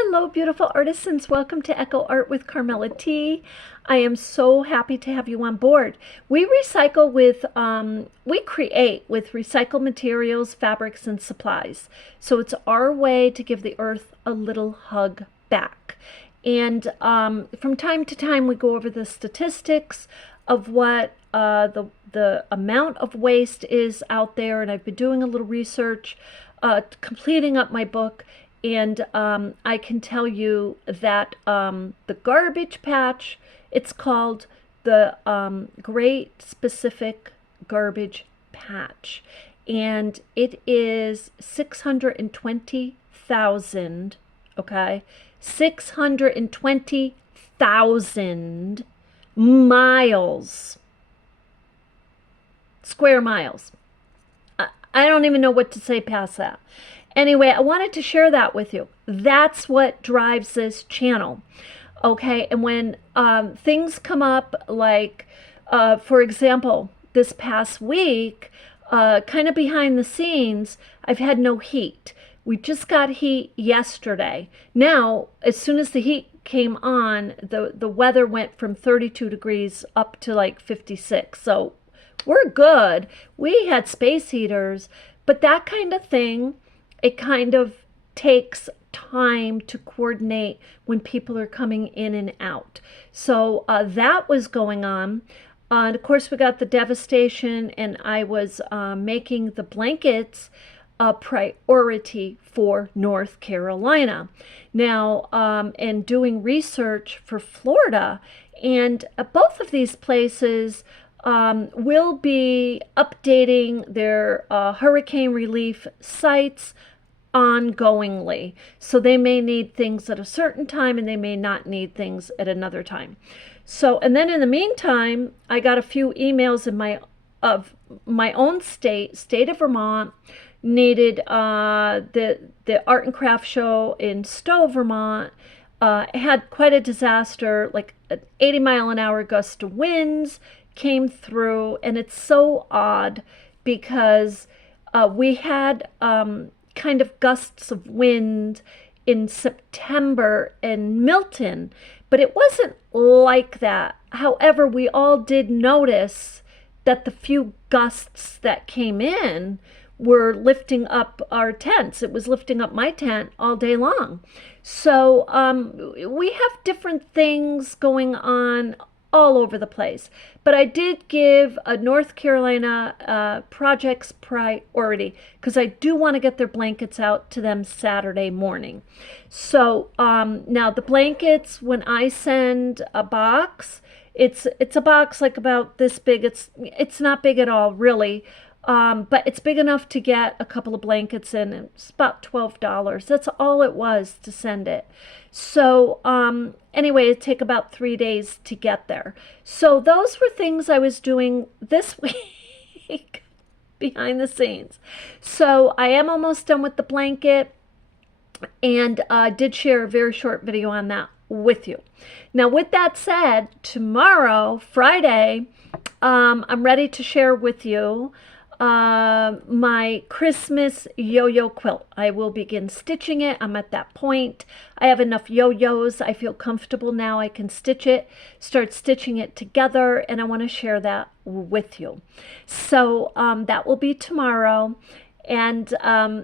Hello, beautiful artisans. Welcome to Echo Art with Carmella-T. I am so happy to have you on board. We create with recycled materials, fabrics, and supplies. So it's our way to give the earth a little hug back. And from time to time, we go over the statistics of what the amount of waste is out there. And I've been doing a little research, completing up my book. And I can tell you that the garbage patch, it's called the Great Specific Garbage Patch. And it is 620,000, okay? 620,000 miles, square miles. I don't even know what to say past that. Anyway, I wanted to share that with you. That's what drives this channel. Okay, and when things come up like, for example, this past week, kind of behind the scenes, I've had no heat. We just got heat yesterday. Now, as soon as the heat came on, the weather went from 32 degrees up to like 56. So we're good. We had space heaters, but that kind of thing, it kind of takes time to coordinate when people are coming in and out. So that was going on. And of course, we got the devastation, and I was making the blankets a priority for North Carolina. Now, and doing research for Florida. And both of these places will be updating their hurricane relief sites ongoingly. So they may need things at a certain time and they may not need things at another time. So, and then in the meantime, I got a few emails in my own state of Vermont, needed the art and craft show in Stowe, Vermont. Had quite a disaster, like an 80-mile-an-hour gust of winds came through, and it's so odd because we had kind of gusts of wind in September in Milton, but it wasn't like that. However, we all did notice that the few gusts that came in were lifting up our tents. It was lifting up my tent all day long. So we have different things going on all over the place. But I did give a North Carolina projects priority because I do want to get their blankets out to them Saturday morning. So now the blankets, when I send a box, it's a box like about this big. It's not big at all, really. But it's big enough to get a couple of blankets in. It's about $12. That's all it was to send it. So anyway, it'd take about 3 days to get there. So those were things I was doing this week behind the scenes. So I am almost done with the blanket, and I did share a very short video on that with you. Now, with that said, tomorrow, Friday, I'm ready to share with you my Christmas yo-yo quilt. I will begin stitching it. I'm at that point. I have enough yo-yos. I feel comfortable now. I can stitch it, start stitching it together, and I want to share that with you. So that will be tomorrow. And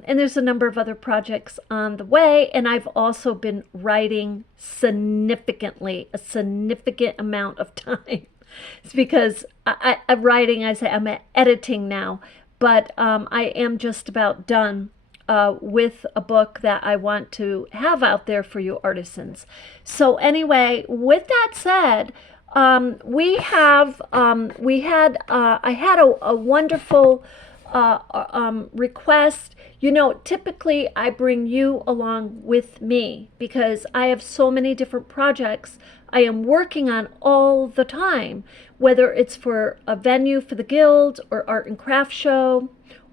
there's a number of other projects on the way. And I've also been writing a significant amount of time. It's because I'm writing, I'm editing now, but I am just about done with a book that I want to have out there for you artisans. So anyway, with that said, I had a wonderful request. You know, typically I bring you along with me because I have so many different projects I am working on all the time, whether it's for a venue for the guild or art and craft show,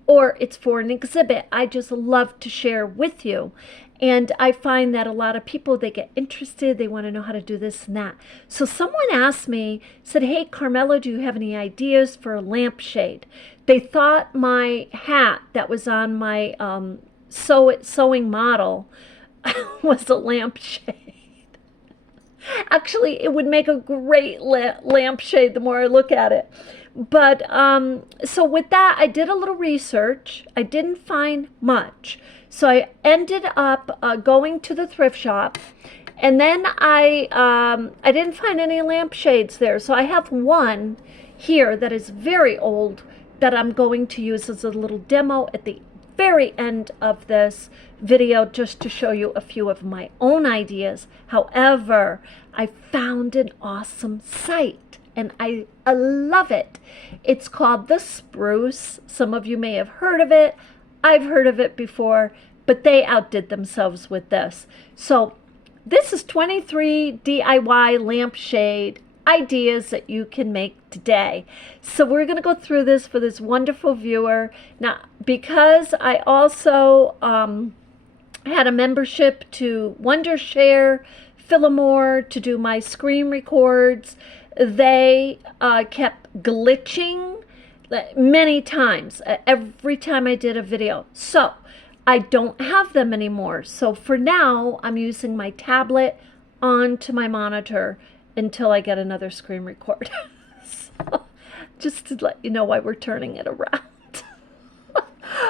or it's for an exhibit. I just love to share with you. And I find that a lot of people, they get interested, they want to know how to do this and that. So someone asked me, said, hey, Carmella, do you have any ideas for a lampshade? They thought my hat that was on my sewing model was a lampshade. Actually, it would make a great lampshade the more I look at it. But so with that, I did a little research. I didn't find much. So I ended up going to the thrift shop, and then I didn't find any lampshades there. So I have one here that is very old that I'm going to use as a little demo at the very end of this video, just to show you a few of my own ideas. However, I found an awesome site and I love it. It's called The Spruce. Some of you may have heard of it. I've heard of it before, but they outdid themselves with this. So this is 23 DIY lampshade ideas that you can make today. So we're going to go through this for this wonderful viewer. Now, because I also had a membership to Wondershare, Philomore, to do my screen records, they kept glitching many times, every time I did a video. So I don't have them anymore. So for now, I'm using my tablet onto my monitor until I get another screen record. So, just to let you know why we're turning it around.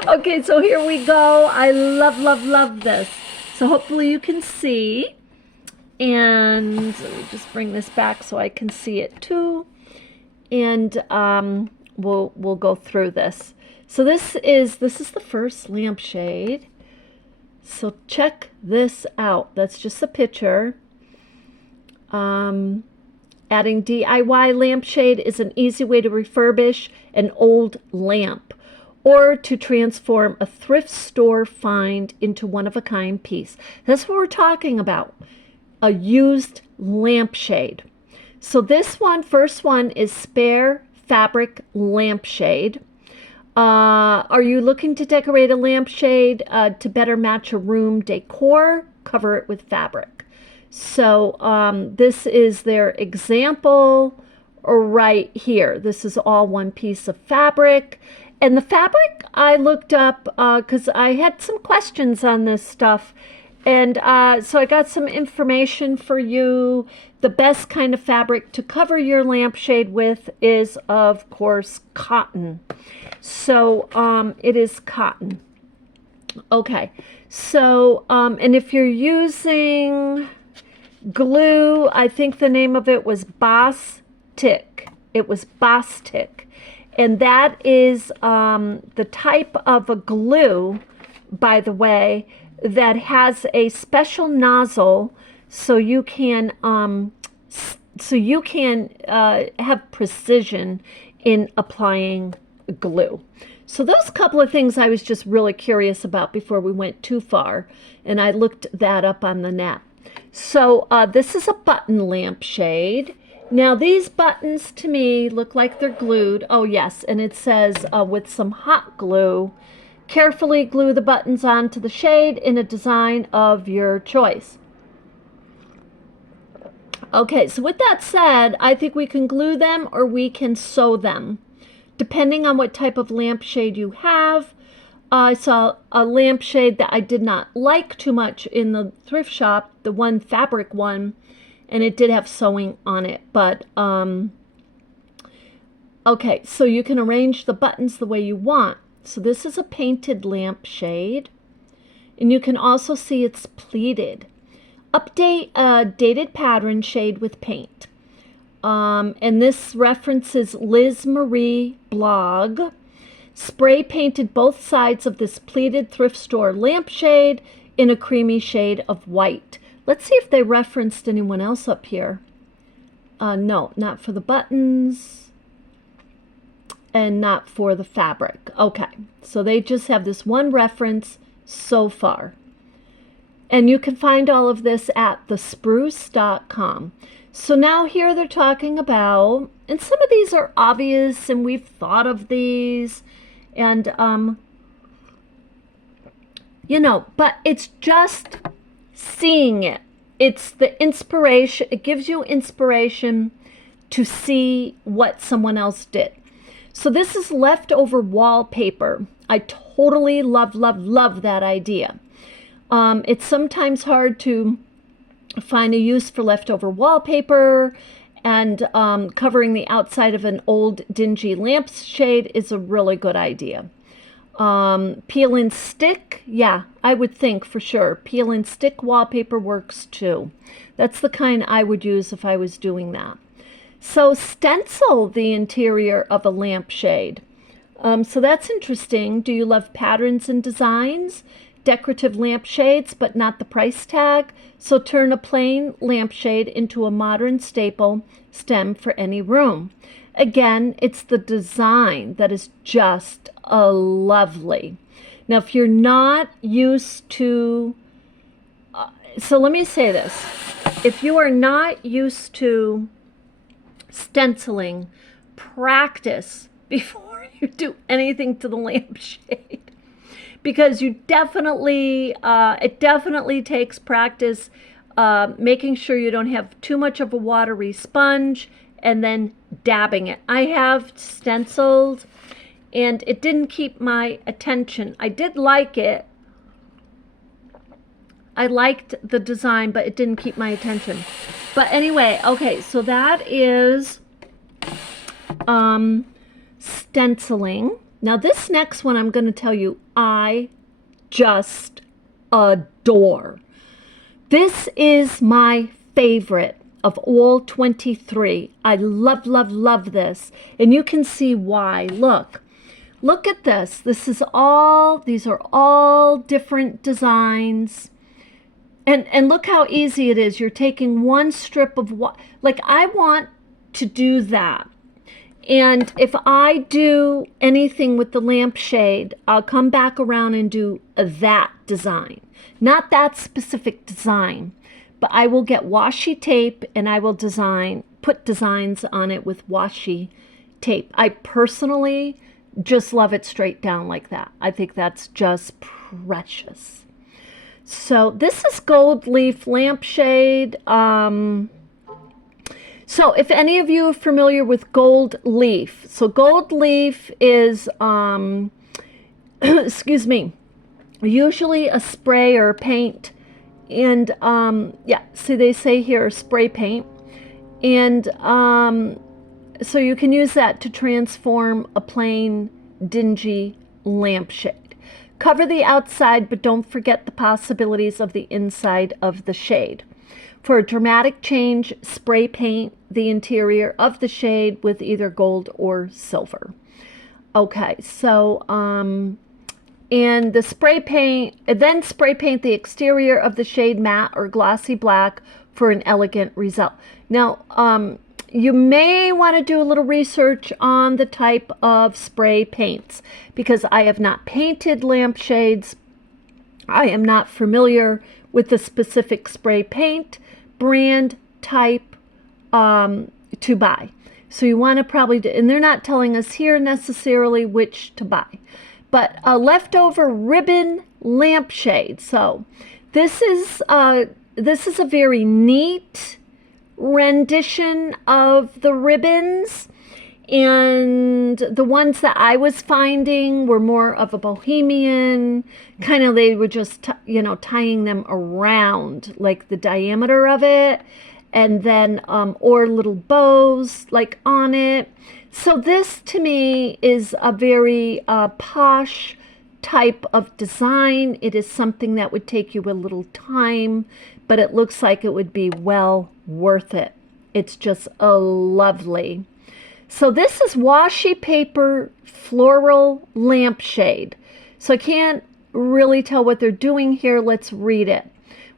Okay, so here we go. I love, love, love this. So hopefully you can see. And let me just bring this back so I can see it too. And we'll go through this. So this is the first lampshade. So check this out. That's just a picture. Adding DIY lampshade is an easy way to refurbish an old lamp or to transform a thrift store find into one-of-a-kind piece. That's what we're talking about, a used lampshade. So this one, first one, is spare fabric lampshade. Are you looking to decorate a lampshade to better match a room decor? Cover it with fabric. So this is their example right here. This is all one piece of fabric. And the fabric I looked up because I had some questions on this stuff. And so I got some information for you. The best kind of fabric to cover your lampshade with is, of course, cotton. So it is cotton. Okay. So, and if you're using glue, I think the name of it was Bostik. It was Bostik. And that is the type of a glue, by the way, that has a special nozzle so you can have precision in applying glue. So those couple of things I was just really curious about before we went too far, and I looked that up on the net. So this is a button lampshade. Now these buttons to me look like they're glued. Oh yes, and it says with some hot glue, carefully glue the buttons onto the shade in a design of your choice. Okay, so with that said, I think we can glue them or we can sew them, depending on what type of lampshade you have. I saw a lampshade that I did not like too much in the thrift shop, the one fabric one, and it did have sewing on it. But, okay, so you can arrange the buttons the way you want. So this is a painted lampshade, and you can also see it's pleated. Update a dated pattern shade with paint. And this references Liz Marie blog. Spray painted both sides of this pleated thrift store lampshade in a creamy shade of white. Let's see if they referenced anyone else up here. No, not for the buttons and not for the fabric. Okay, so they just have this one reference so far. And you can find all of this at thespruce.com. So now here they're talking about, and some of these are obvious and we've thought of these, and you know, but it's just seeing it. It's the inspiration. It gives you inspiration to see what someone else did. So this is leftover wallpaper. I totally love, love, love that idea. It's sometimes hard to find a use for leftover wallpaper, and covering the outside of an old dingy lampshade is a really good idea. Peel and stick, yeah, I would think for sure. Peel and stick wallpaper works too. That's the kind I would use if I was doing that. So stencil the interior of a lampshade. So that's interesting. Do you love patterns and designs? Decorative lampshades, but not the price tag. So turn a plain lampshade into a modern staple stem for any room. Again, it's the design that is just lovely. Now, if you're not used to, so let me say this. If you are not used to stenciling, practice before you do anything to the lampshade. Because you definitely, it definitely takes practice, making sure you don't have too much of a watery sponge and then dabbing it. I have stenciled and it didn't keep my attention. I did like it. I liked the design, but it didn't keep my attention. But anyway, okay, so that is stenciling. Now this next one I'm going to tell you I just adore. This is my favorite of all 23. I love, love, love this. And you can see why. Look at this. These are all different designs. And look how easy it is. You're taking one strip of what, like I want to do that. And if I do anything with the lampshade, I'll come back around and do that design. Not that specific design, but I will get washi tape and I will put designs on it with washi tape. I personally just love it straight down like that. I think that's just precious. So this is Gold Leaf Lampshade. So if any of you are familiar with gold leaf, so gold leaf is, excuse me, usually a spray or paint. And yeah, so they say here spray paint. And so you can use that to transform a plain, dingy lampshade. Cover the outside, but don't forget the possibilities of the inside of the shade. For a dramatic change, spray paint the interior of the shade with either gold or silver. Okay, so, and the spray paint, then spray paint the exterior of the shade matte or glossy black for an elegant result. Now, you may want to do a little research on the type of spray paints because I have not painted lampshades. I am not familiar with the specific spray paint brand type to buy. So you want to probably do, and they're not telling us here necessarily which to buy, but a leftover ribbon lampshade. So this is a very neat rendition of the ribbons, and the ones that I was finding were more of a bohemian kind of, they were just tying them around like the diameter of it, and then or little bows like on it. So this to me is a very posh type of design. It is something that would take you a little time, but it looks like it would be well worth it. It's just lovely. So this is washi paper floral lampshade. So I can't really tell what they're doing here. Let's read it.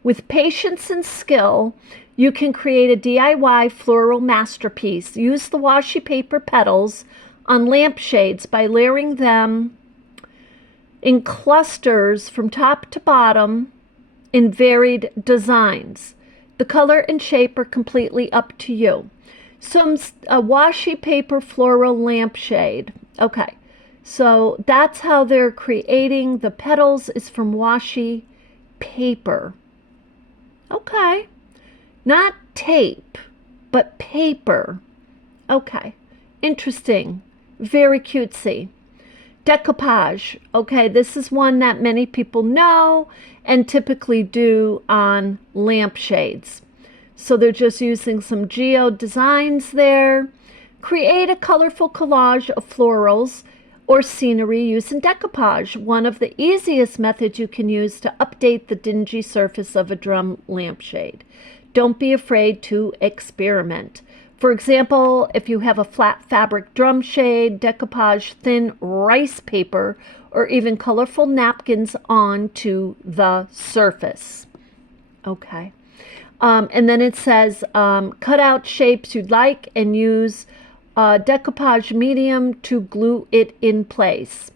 With patience and skill, you can create a DIY floral masterpiece. Use the washi paper petals on lampshades by layering them in clusters from top to bottom in varied designs. The color and shape are completely up to you. Some washi paper floral lampshade. Okay, so that's how they're creating. The petals is from washi paper. Okay, not tape, but paper. Okay, interesting. Very cutesy. Decoupage. Okay, this is one that many people know and typically do on lampshades. So they're just using some geo designs there. Create a colorful collage of florals or scenery using decoupage, one of the easiest methods you can use to update the dingy surface of a drum lampshade. Don't be afraid to experiment. For example, if you have a flat fabric drum shade, decoupage thin rice paper or even colorful napkins onto the surface. Okay. And then it says, cut out shapes you'd like and use decoupage medium to glue it in place.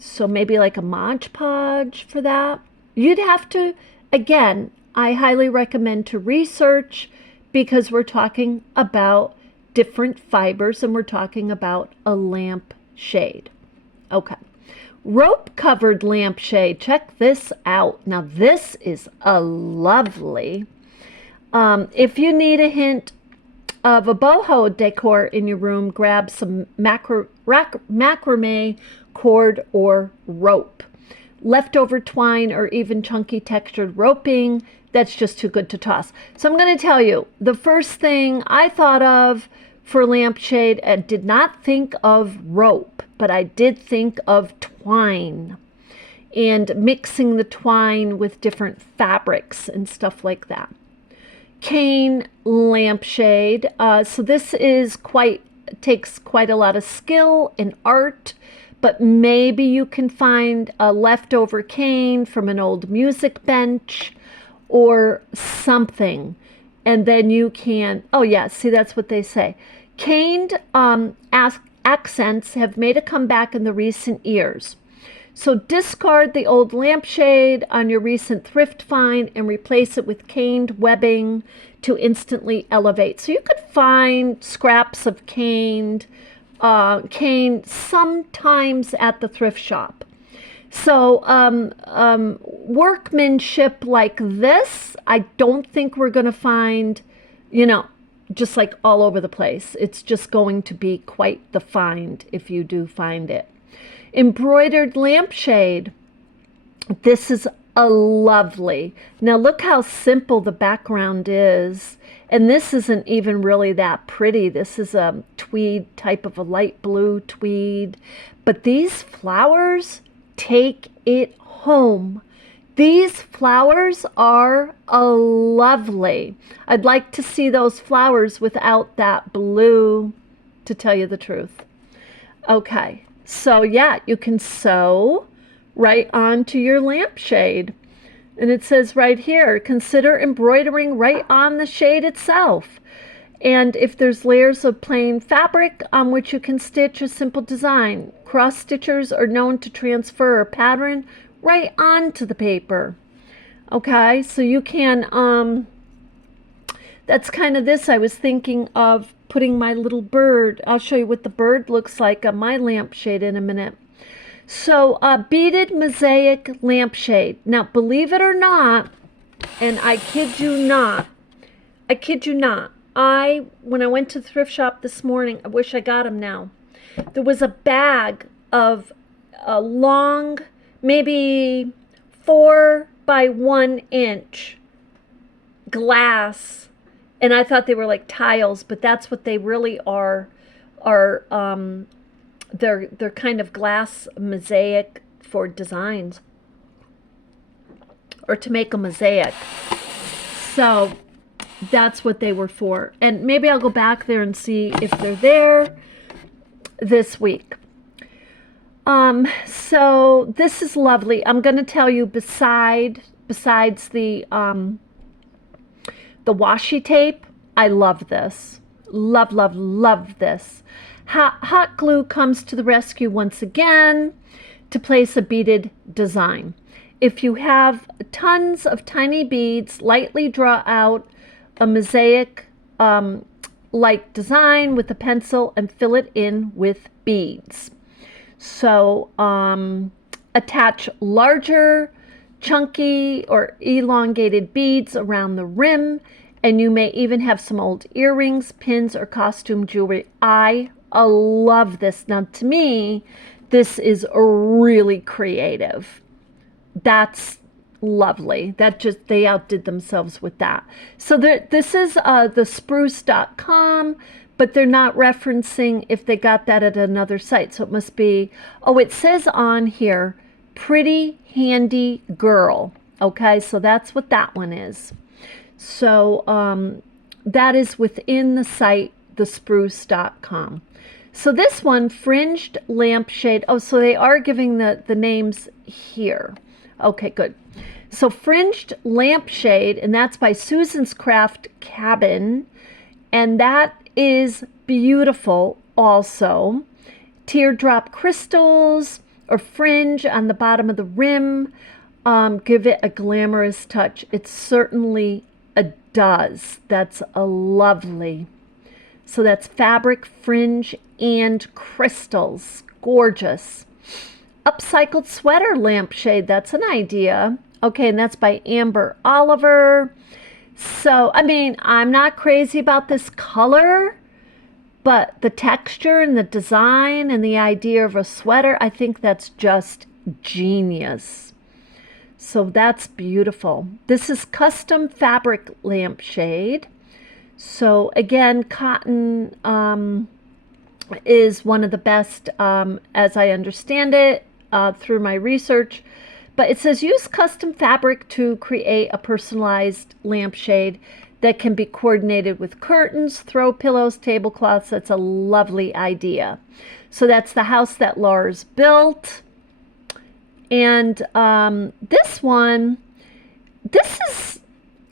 So maybe like a Mod Podge for that. You'd have to, again, I highly recommend to research because we're talking about different fibers and we're talking about a lampshade. Okay. Rope covered lampshade. Check this out. Now this is a lovely. If you need a hint of a boho decor in your room, grab some macrame cord or rope. Leftover twine or even chunky textured roping, that's just too good to toss. So I'm going to tell you, the first thing I thought of for lampshade, I did not think of rope, but I did think of twine and mixing the twine with different fabrics and stuff like that. Cane lampshade. So this is takes quite a lot of skill and art, but maybe you can find a leftover cane from an old music bench or something, and then you can, oh yeah, see, that's what they say. Caned accents have made a comeback in the recent years. So discard the old lampshade on your recent thrift find and replace it with caned webbing to instantly elevate. So you could find scraps of cane sometimes at the thrift shop. So workmanship like this, I don't think we're going to find, just like all over the place. It's just going to be quite the find if you do find it. Embroidered lampshade. This is a lovely. Now look how simple the background is. And this isn't even really that pretty. This is a tweed type of a light blue tweed. But these flowers take it home. These flowers are lovely. I'd like to see those flowers without that blue, to tell you the truth. Okay. So yeah, you can sew right onto your lampshade. And it says right here, consider embroidering right on the shade itself. And if there's layers of plain fabric on which you can stitch a simple design, cross stitchers are known to transfer a pattern right onto the paper. Okay, so you can, that's kind of this. I was thinking of putting my little bird. I'll show you what the bird looks like on my lampshade in a minute. So beaded mosaic lampshade. Now, believe it or not, and I kid you not, when I went to the thrift shop this morning, I wish I got them now. There was a bag of a long, maybe 4 by 1 inch glass. And I thought they were like tiles, but that's what they really are. They're kind of glass mosaic for designs or to make a mosaic. So that's what they were for. And maybe I'll go back there and see if they're there this week. So this is lovely. I'm going to tell you besides the washi tape, I love this. Love this. Hot glue comes to the rescue once again to place a beaded design. If you have tons of tiny beads, lightly draw out a mosaic like design with a pencil and fill it in with beads. So attach larger, chunky or elongated beads around the rim, and you may even have some old earrings, pins, or costume jewelry. I love this. Now, to me, this is really creative. That's lovely. That just, they outdid themselves with that. So this is the spruce.com, but they're not referencing if they got that at another site. So it must be, oh, it says on here, Pretty Handy Girl. Okay, so that's what that one is. So that is within the site, thespruce.com. So this one, Fringed Lampshade. Oh, so they are giving the names here. Okay, good. So Fringed Lampshade, and that's by Susan's Craft Cabin. And that is beautiful also. Teardrop crystals or fringe on the bottom of the rim. Give it a glamorous touch. It certainly does. That's a lovely. So that's fabric, fringe, and crystals. Gorgeous. Upcycled sweater lampshade. That's an idea. Okay, and that's by Amber Oliver. So, I mean, I'm not crazy about this color, but the texture and the design and the idea of a sweater, I think that's just genius. So that's beautiful. This is custom fabric lampshade. So again, cotton is one of the best, as I understand it, through my research. But it says use custom fabric to create a personalized lampshade that can be coordinated with curtains, throw pillows, tablecloths. That's a lovely idea. So that's the house that Laura's built. And this one, this is,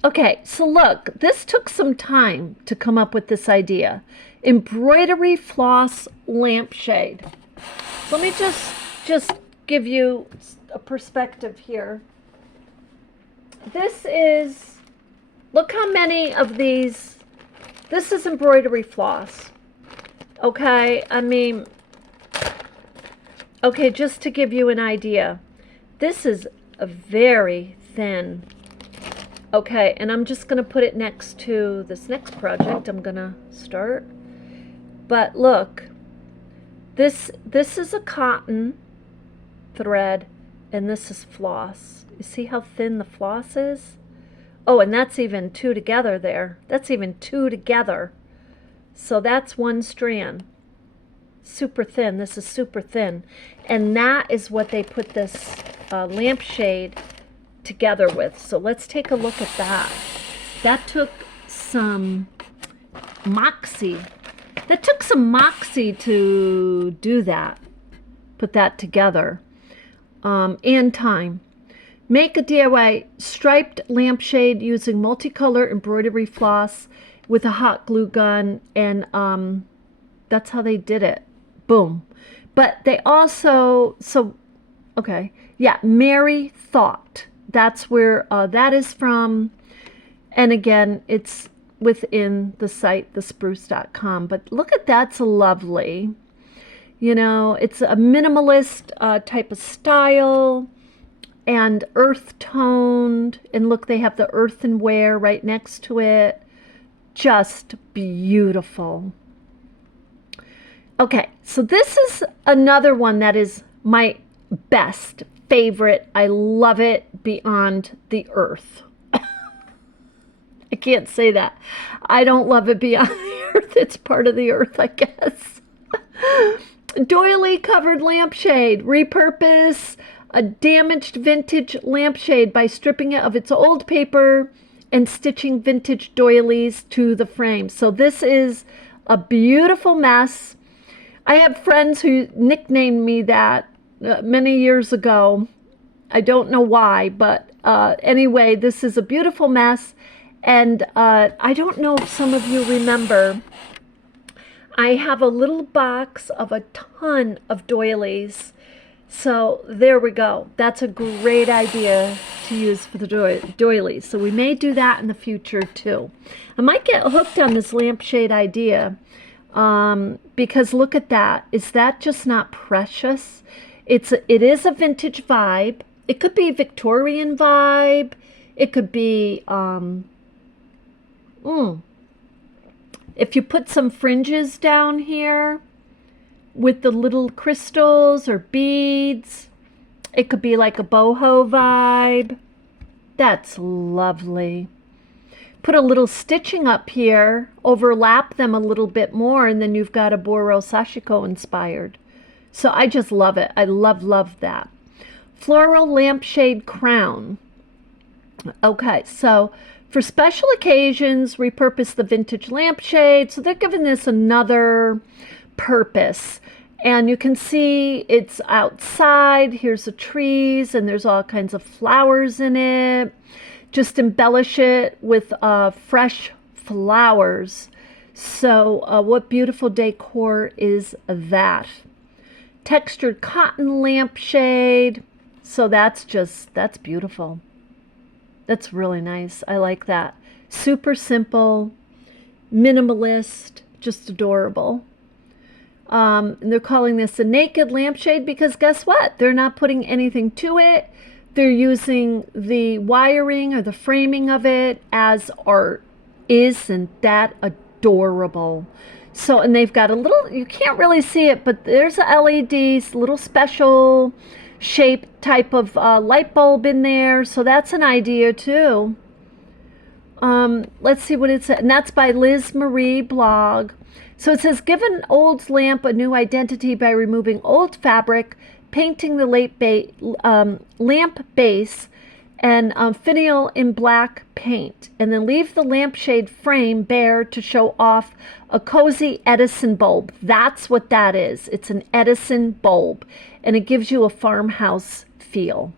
okay, so look, this took some time to come up with this idea. Embroidery floss lampshade. Let me just give you a perspective here. This is, look how many of these, this is embroidery floss. Okay, I mean, okay, just to give you an idea, this is a very thin. Okay, and I'm just going to put it next to this next project I'm going to start. But look, this is a cotton thread, and this is floss. You see how thin the floss is? Oh, and that's even two together there. That's even two together. So that's one strand. Super thin. This is super thin. And that is what they put this lampshade together with. So let's take a look at that. That took some moxie. That took some moxie to do that. Put that together. And time. Make a DIY striped lampshade using multicolor embroidery floss with a hot glue gun, and that's how they did it. Boom. But they also, so, okay, yeah, Mary Thought. That's where that is from. And again, it's within the site, thespruce.com. But look at that's lovely. You know, it's a minimalist type of style and earth toned. And look, they have the earthenware right next to it. Just beautiful. Okay, so this is another one that is my best favorite. I love it beyond the earth. I can't say that. I don't love it beyond the earth. It's part of the earth, I guess. Doily covered lampshade. Repurpose a damaged vintage lampshade by stripping it of its old paper and stitching vintage doilies to the frame. So this is a beautiful mess. I have friends who nicknamed me that many years ago. I don't know why, but anyway, this is a beautiful mess. And I don't know if some of you remember, I have a little box of a ton of doilies. So there we go. That's a great idea to use for the doilies. So we may do that in the future too. I might get hooked on this lampshade idea because look at that. Is that just not precious? It is a vintage vibe. It could be Victorian vibe. It could be if you put some fringes down here, with the little crystals or beads. It could be like a boho vibe. That's lovely. Put a little stitching up here, overlap them a little bit more, and then you've got a Boro Sashiko inspired. So I just love it. I love that. Floral lampshade crown. Okay, so for special occasions, repurpose the vintage lampshade. So they're giving this another purpose. And you can see it's outside. Here's the trees, and there's all kinds of flowers in it. Just embellish it with fresh flowers. So what beautiful decor is that? Textured cotton lampshade. So that's beautiful. That's really nice. I like that. Super simple, minimalist, just adorable. And they're calling this a naked lampshade because guess what? They're not putting anything to it. They're using the wiring or the framing of it as art. Isn't that adorable? So, and they've got a little, you can't really see it, but there's a LED, little special shape type of light bulb in there. So that's an idea too. Let's see what it says. And that's by Liz Marie blog. So it says, give an old lamp a new identity by removing old fabric, painting the lamp base, and finial in black paint. And then leave the lampshade frame bare to show off a cozy Edison bulb. That's what that is. It's an Edison bulb. And it gives you a farmhouse feel.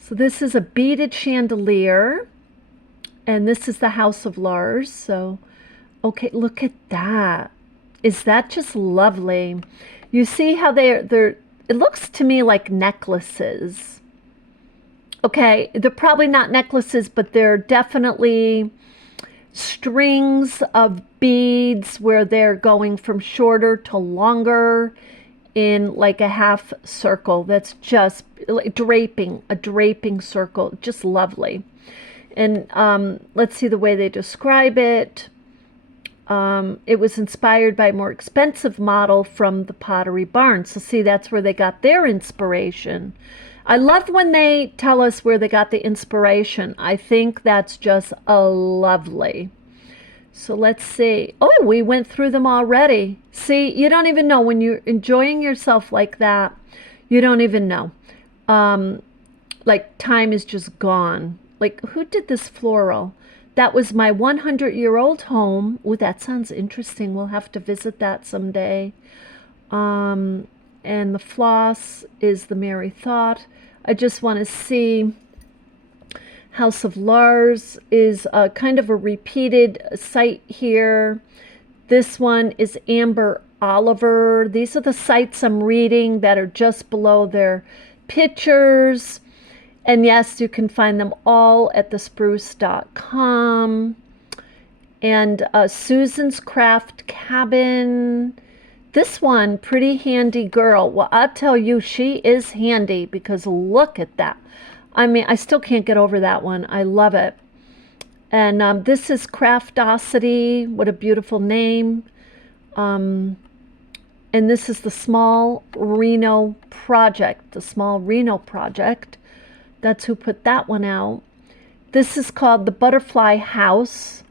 So this is a beaded chandelier. And this is the House of Lars. So, okay, look at that. Is that just lovely? You see how they're it looks to me like necklaces. Okay, they're probably not necklaces, but they're definitely strings of beads where they're going from shorter to longer in like a half circle. That's just like a draping circle. Just lovely. And let's see the way they describe it. It was inspired by a more expensive model from the Pottery Barn. So see, that's where they got their inspiration. I love when they tell us where they got the inspiration. I think that's just lovely. So let's see. Oh, we went through them already. See, you don't even know when you're enjoying yourself like that. You don't even know. Like time is just gone. Like, who did this floral? That was my 100-year-old home. Oh, that sounds interesting. We'll have to visit that someday. And the floss is the Merry Thought. I just want to see. House of Lars is kind of a repeated site here. This one is Amber Oliver. These are the sites I'm reading that are just below their pictures. And yes, you can find them all at thespruce.com. And Susan's Craft Cabin. This one, Pretty Handy Girl. Well, I'll tell you, she is handy because look at that. I mean, I still can't get over that one. I love it. And this is Craftosity. What a beautiful name. And this is the Small Reno Project. The Small Reno Project. That's who put that one out. This is called the Butterfly House.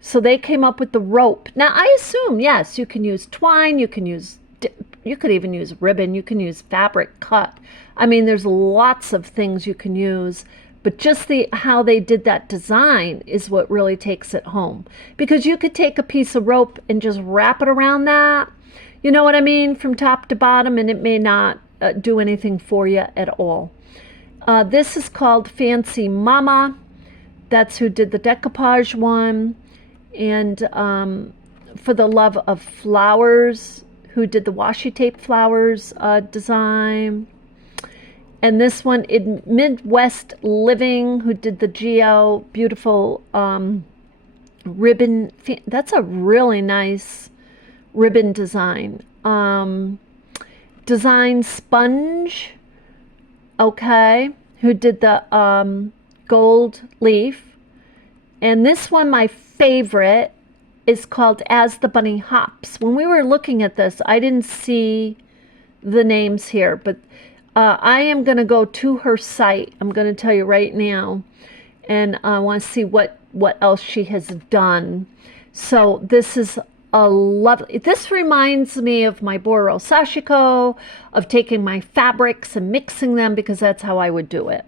So they came up with the rope. Now, I assume, yes, you can use twine. You could even use ribbon. You can use fabric cut. I mean, there's lots of things you can use. But just how they did that design is what really takes it home. Because you could take a piece of rope and just wrap it around that. You know what I mean? From top to bottom, and it may not do anything for you at all. This is called Fancy Mama. That's who did the decoupage one. And For the Love of Flowers, who did the washi tape flowers design. And this one in Midwest Living, who did the Geo beautiful ribbon. That's a really nice ribbon design. Design Sponge, okay, who did the gold leaf. And this one, my favorite, is called As the Bunny Hops. When we were looking at this, I didn't see the names here, but I am going to go to her site. I'm going to tell you right now, and I want to see what else she has done. So this is a lovely, this reminds me of my Boro Sashiko, of taking my fabrics and mixing them, because that's how I would do it.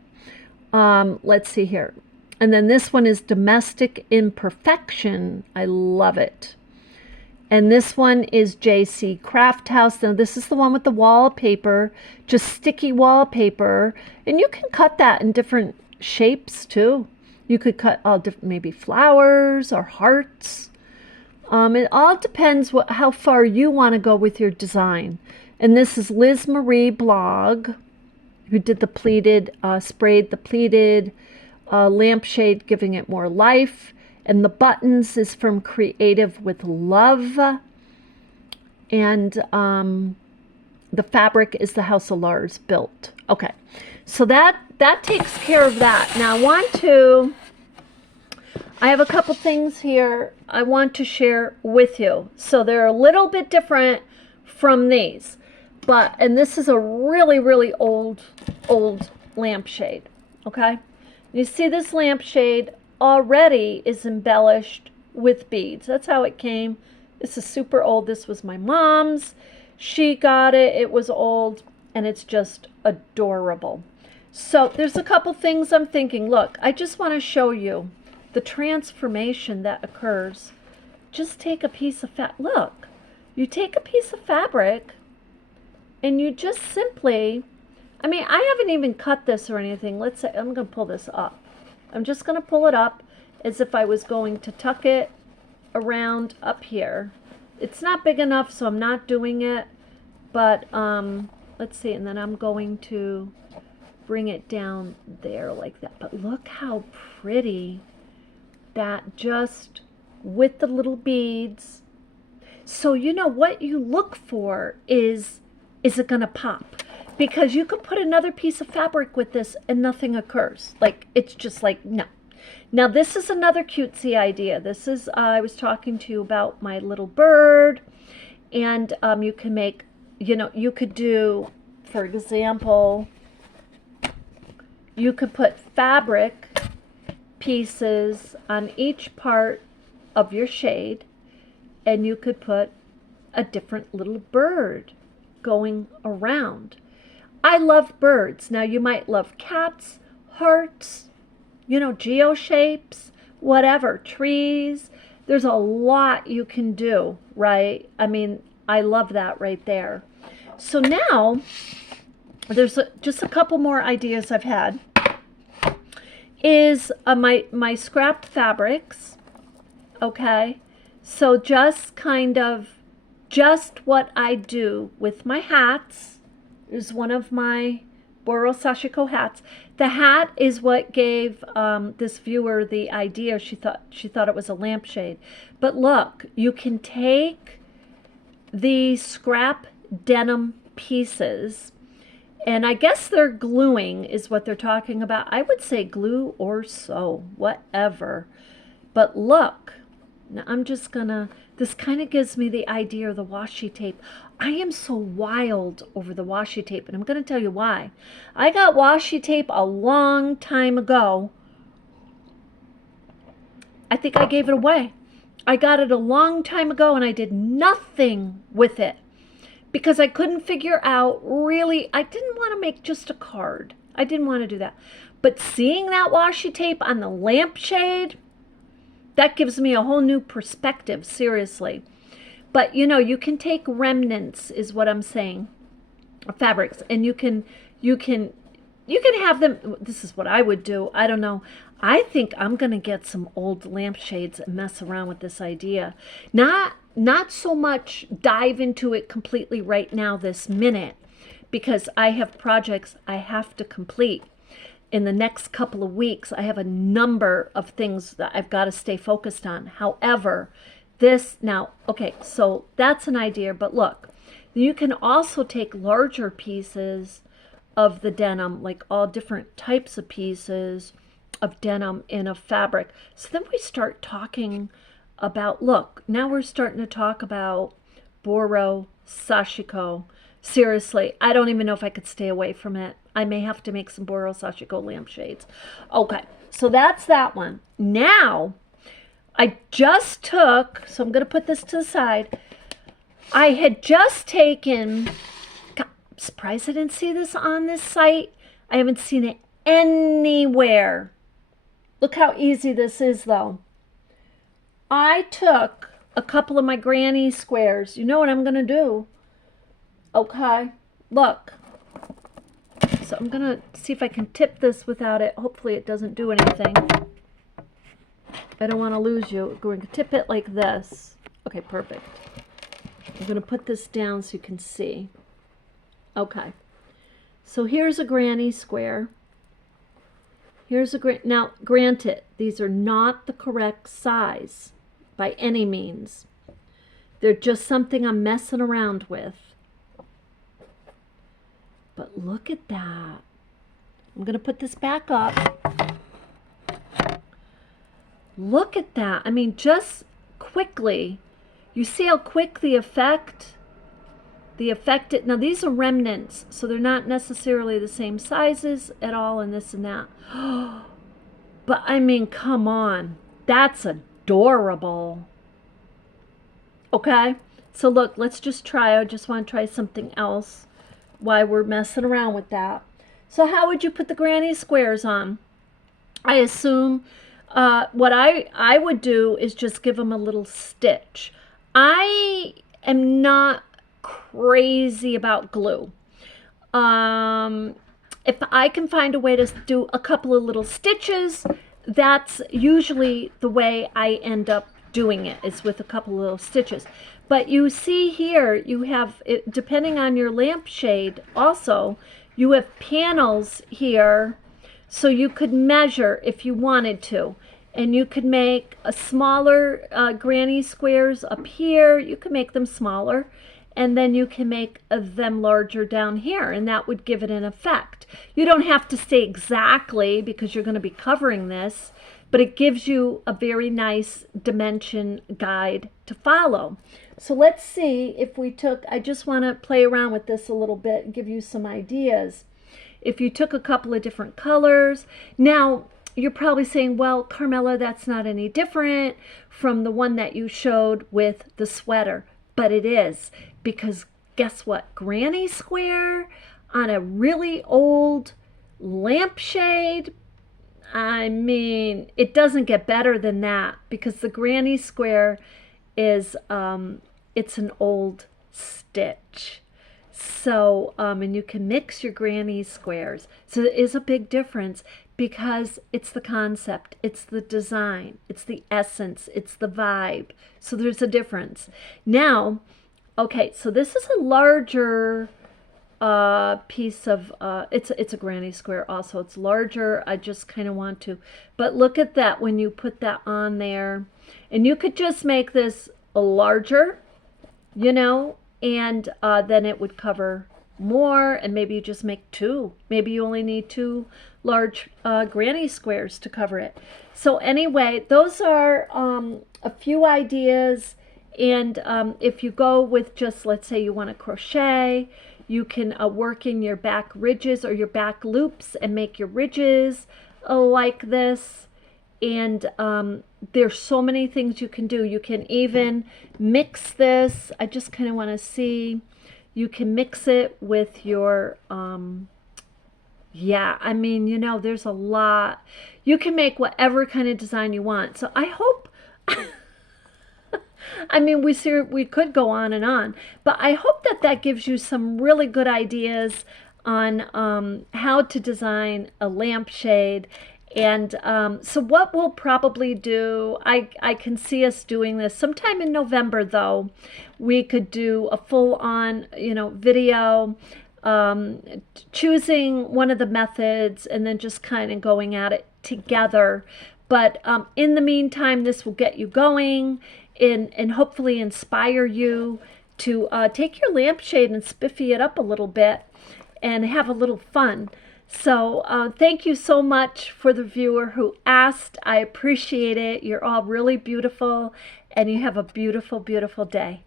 Let's see here. And then this one is Domestic Imperfection. I love it. And this one is JC Craft House. Now this is the one with the wallpaper, just sticky wallpaper. And you can cut that in different shapes too. You could cut all different, maybe flowers or hearts. It all depends how far you want to go with your design. And this is Liz Marie Blog, who did the pleated, sprayed the pleated lampshade, giving it more life. And the buttons is from Creative with Love. And the fabric is the House of Lars built. Okay, so that takes care of that. Now I have a couple things here I want to share with you. So they're a little bit different from these. And this is a really, really old lampshade, okay? You see this lampshade already is embellished with beads. That's how it came. This is super old. This was my mom's. She got it. It was old, and it's just adorable. So there's a couple things I'm thinking. Look, I just want to show you the transformation that occurs. Just take a piece of look, you take a piece of fabric, and you just simply, I mean, I haven't even cut this or anything. Let's say, I'm going to pull this up. I'm just going to pull it up as if I was going to tuck it around up here. It's not big enough, so I'm not doing it. But let's see, and then I'm going to bring it down there like that. But look how pretty that, just with the little beads. So you know what you look for is it going to pop? Because you could put another piece of fabric with this and nothing occurs. Like, it's just like, no. Now this is another cutesy idea. This is, I was talking to you about my little bird, and you can make, you know, you could do, for example, you could put fabric pieces on each part of your shade, and you could put a different little bird going around. I love birds. Now you might love cats, hearts, you know, geo shapes, whatever, trees. There's a lot you can do, right? I mean, I love that right there. So now there's just a couple more ideas I've had. Is my scrapped fabrics, okay? So just kind of, just what I do with my hats is one of my Boro Sashiko hats. The hat is what gave this viewer the idea. She thought it was a lampshade. But look, you can take the scrap denim pieces, and I guess they're gluing is what they're talking about. I would say glue or sew, whatever. But look, now I'm just gonna, this kind of gives me the idea of the washi tape. I am so wild over the washi tape, and I'm going to tell you why. I got washi tape a long time ago. I think I gave it away. I got it a long time ago, and I did nothing with it because I couldn't figure out, really, I didn't want to make just a card. I didn't want to do that. But seeing that washi tape on the lampshade, that gives me a whole new perspective, seriously. But, you know, you can take remnants, is what I'm saying, of fabrics, and you can have them. This is what I would do. I don't know. I think I'm going to get some old lampshades and mess around with this idea. Not so much dive into it completely right now this minute, because I have projects I have to complete. In the next couple of weeks, I have a number of things that I've got to stay focused on. However, this now, okay, so that's an idea, but look, you can also take larger pieces of the denim, like all different types of pieces of denim in a fabric. So then we start talking about, look, now we're starting to talk about Boro Sashiko. Seriously, I don't even know if I could stay away from it. I may have to make some Boro Sashiko lampshades. Okay, so that's that one. Now, I just took, so I'm going to put this to the side. I had just taken, God, I'm surprised I didn't see this on this site. I haven't seen it anywhere. Look how easy this is, though. I took a couple of my granny squares. You know what I'm going to do? Okay, look. So I'm going to see if I can tip this without it. Hopefully it doesn't do anything. I don't want to lose you. We're going to tip it like this. Okay, perfect. I'm going to put this down so you can see. Okay. So here's a granny square. Here's a now, granted, these are not the correct size by any means. They're just something I'm messing around with. But look at that. I'm going to put this back up. Look at that. I mean, just quickly, you see how quick the effect, now these are remnants, so they're not necessarily the same sizes at all and this and that. But I mean, come on. That's adorable. Okay, so look, let's just try. I just want to try something else while we're messing around with that. So how would you put the granny squares on? I assume what I would do is just give them a little stitch. I am not crazy about glue. If I can find a way to do a couple of little stitches, that's usually the way I end up doing it, is with a couple of little stitches. But you see here, you have, depending on your lampshade also, you have panels here, so you could measure if you wanted to. And you could make a smaller granny squares up here. You could make them smaller. And then you can make them larger down here. And that would give it an effect. You don't have to say exactly because you're going to be covering this. But it gives you a very nice dimension guide to follow. So let's see if we took, I just want to play around with this a little bit and give you some ideas. If you took a couple of different colors. Now, you're probably saying, well, Carmella, that's not any different from the one that you showed with the sweater. But it is, because guess what? Granny square on a really old lampshade, I mean, it doesn't get better than that, because the granny square is, it's an old stitch. So, and you can mix your granny squares. So there is a big difference, because it's the concept, it's the design, it's the essence, it's the vibe. So there's a difference. Now, okay, so this is a larger piece of, it's a granny square also. It's larger. I just kind of want to, but look at that when you put that on there. And you could just make this a larger, you know, and then it would cover more, and maybe you just make two. Maybe you only need two large granny squares to cover it. So anyway, those are a few ideas. And if you go with just, let's say you want to crochet, you can work in your back ridges or your back loops and make your ridges like this. And there's so many things you can do. You can even mix this. I just kind of want to see. You can mix it with your, yeah, I mean, you know, there's a lot. You can make whatever kind of design you want. So I hope, I mean, we could go on and on, but I hope that that gives you some really good ideas on how to design a lampshade. And so what we'll probably do, I can see us doing this sometime in November, though. We could do a full-on, you know, video, choosing one of the methods and then just kind of going at it together. But in the meantime, this will get you going and hopefully inspire you to take your lampshade and spiffy it up a little bit and have a little fun. So thank you so much for the viewer who asked. I appreciate it. You're all really beautiful. and you have a beautiful, beautiful day.